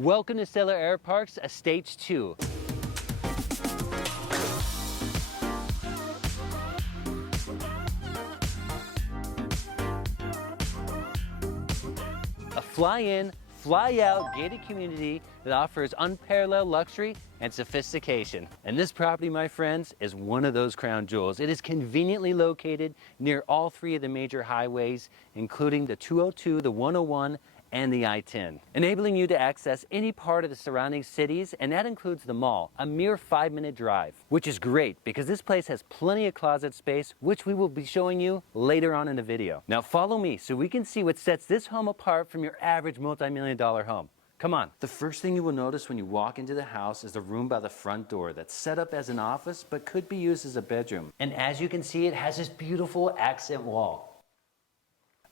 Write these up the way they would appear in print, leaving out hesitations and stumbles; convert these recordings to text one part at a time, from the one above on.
Welcome to Stellar Air Parks Estates 2. A fly-in, fly-out gated community that offers unparalleled luxury and sophistication. And this property, my friends, is one of those crown jewels. It is conveniently located near all three of the major highways, including the 202, the 101, and the I-10, enabling you to access any part of the surrounding cities, and that includes the mall, a mere 5-minute drive, which is great because this place has plenty of closet space, which we will be showing you later on in the video. Now follow me so we can see what sets this home apart from your average multi-million-dollar home. Come on. The first thing you will notice when you walk into the house is the room by the front door that's set up as an office but could be used as a bedroom. And as you can see, it has this beautiful accent wall,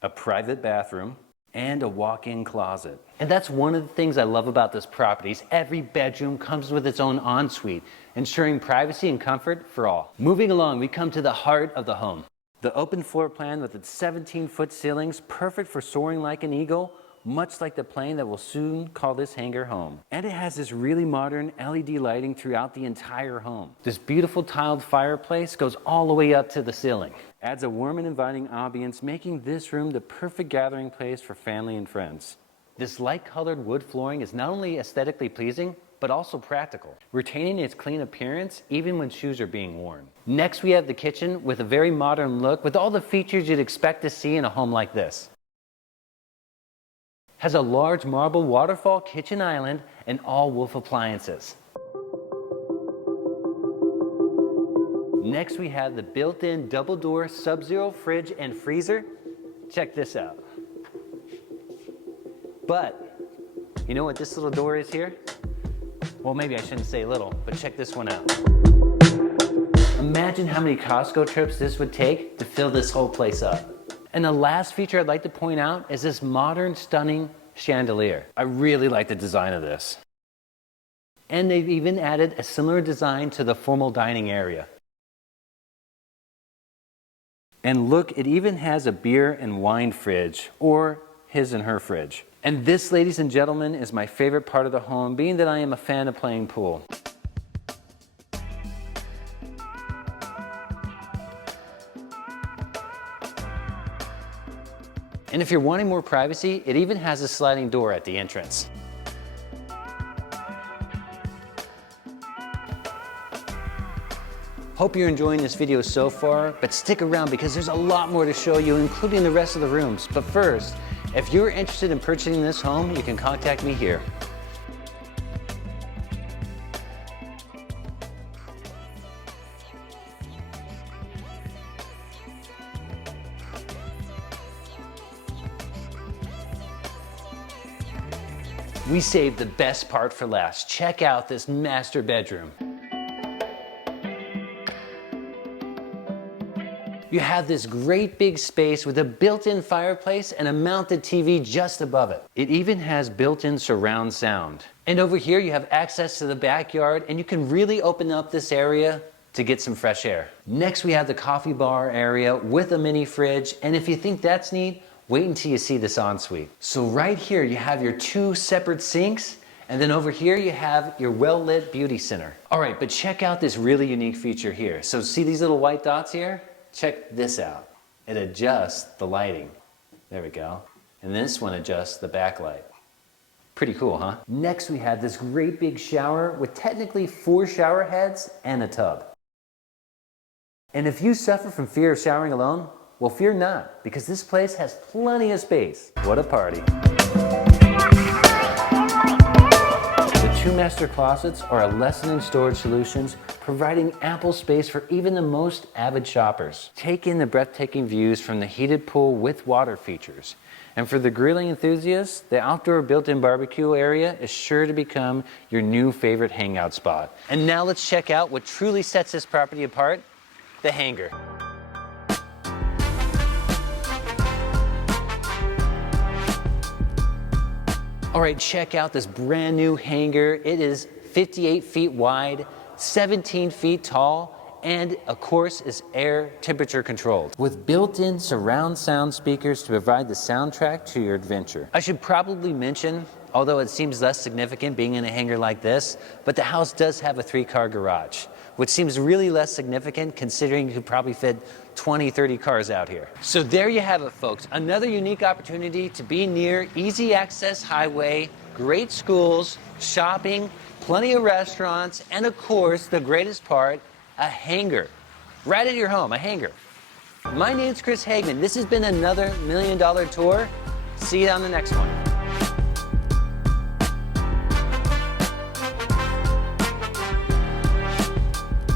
a private bathroom, and a walk-in closet. And that's one of the things I love about this property is every bedroom comes with its own ensuite, ensuring privacy and comfort for all. Moving along, we come to the heart of the home. The open floor plan with its 17-foot ceilings, perfect for soaring like an eagle, much like the plane that will soon call this hangar home. And it has this really modern LED lighting throughout the entire home. This beautiful tiled fireplace goes all the way up to the ceiling. Adds a warm and inviting ambience, making this room the perfect gathering place for family and friends. This light-colored wood flooring is not only aesthetically pleasing, but also practical, retaining its clean appearance even when shoes are being worn. Next, we have the kitchen with a very modern look with all the features you'd expect to see in a home like this. Has a large marble waterfall kitchen island and all Wolf appliances. Next, we have the built-in double-door Sub-Zero fridge and freezer. Check this out. But, you know what this little door is here? Well, maybe I shouldn't say little, but check this one out. Imagine how many Costco trips this would take to fill this whole place up. And the last feature I'd like to point out is this modern, stunning chandelier. I really like the design of this. And they've even added a similar design to the formal dining area. And look, it even has a beer and wine fridge, or his and her fridge. And this, ladies and gentlemen, is my favorite part of the home, being that I am a fan of playing pool. And if you're wanting more privacy, it even has a sliding door at the entrance. Hope you're enjoying this video so far, but stick around because there's a lot more to show you, including the rest of the rooms. But first, if you're interested in purchasing this home, you can contact me here. We saved the best part for last. Check out this master bedroom. You have this great big space with a built-in fireplace and a mounted TV just above it. It even has built-in surround sound. And over here you have access to the backyard, and you can really open up this area to get some fresh air. Next, we have the coffee bar area with a mini fridge, and if you think that's neat, wait until you see this ensuite. So right here you have your 2 separate sinks, and then over here you have your well-lit beauty center. All right, but check out this really unique feature here. So see these little white dots here? Check this out. It adjusts the lighting. There we go. And this one adjusts the backlight. Pretty cool, huh? Next we have this great big shower with technically 4 shower heads and a tub. And if you suffer from fear of showering alone, well, fear not, because this place has plenty of space. What a party. The 2 master closets are a lesson in storage solutions, providing ample space for even the most avid shoppers. Take in the breathtaking views from the heated pool with water features. And for the grilling enthusiasts, the outdoor built-in barbecue area is sure to become your new favorite hangout spot. And now let's check out what truly sets this property apart, the hangar. All right, check out this brand new hangar. It is 58 feet wide, 17 feet tall, and of course is air temperature controlled with built-in surround sound speakers to provide the soundtrack to your adventure. I should probably mention although it seems less significant being in a hangar like this, but the house does have a 3-car garage, which seems really less significant considering you could probably fit 20, 30 cars out here. So there you have it, folks. Another unique opportunity to be near easy access highway, great schools, shopping, plenty of restaurants, and of course, the greatest part, a hangar. Right at your home, a hangar. My name's Chris Hagman. This has been another $1 Million Tour. See you on the next one.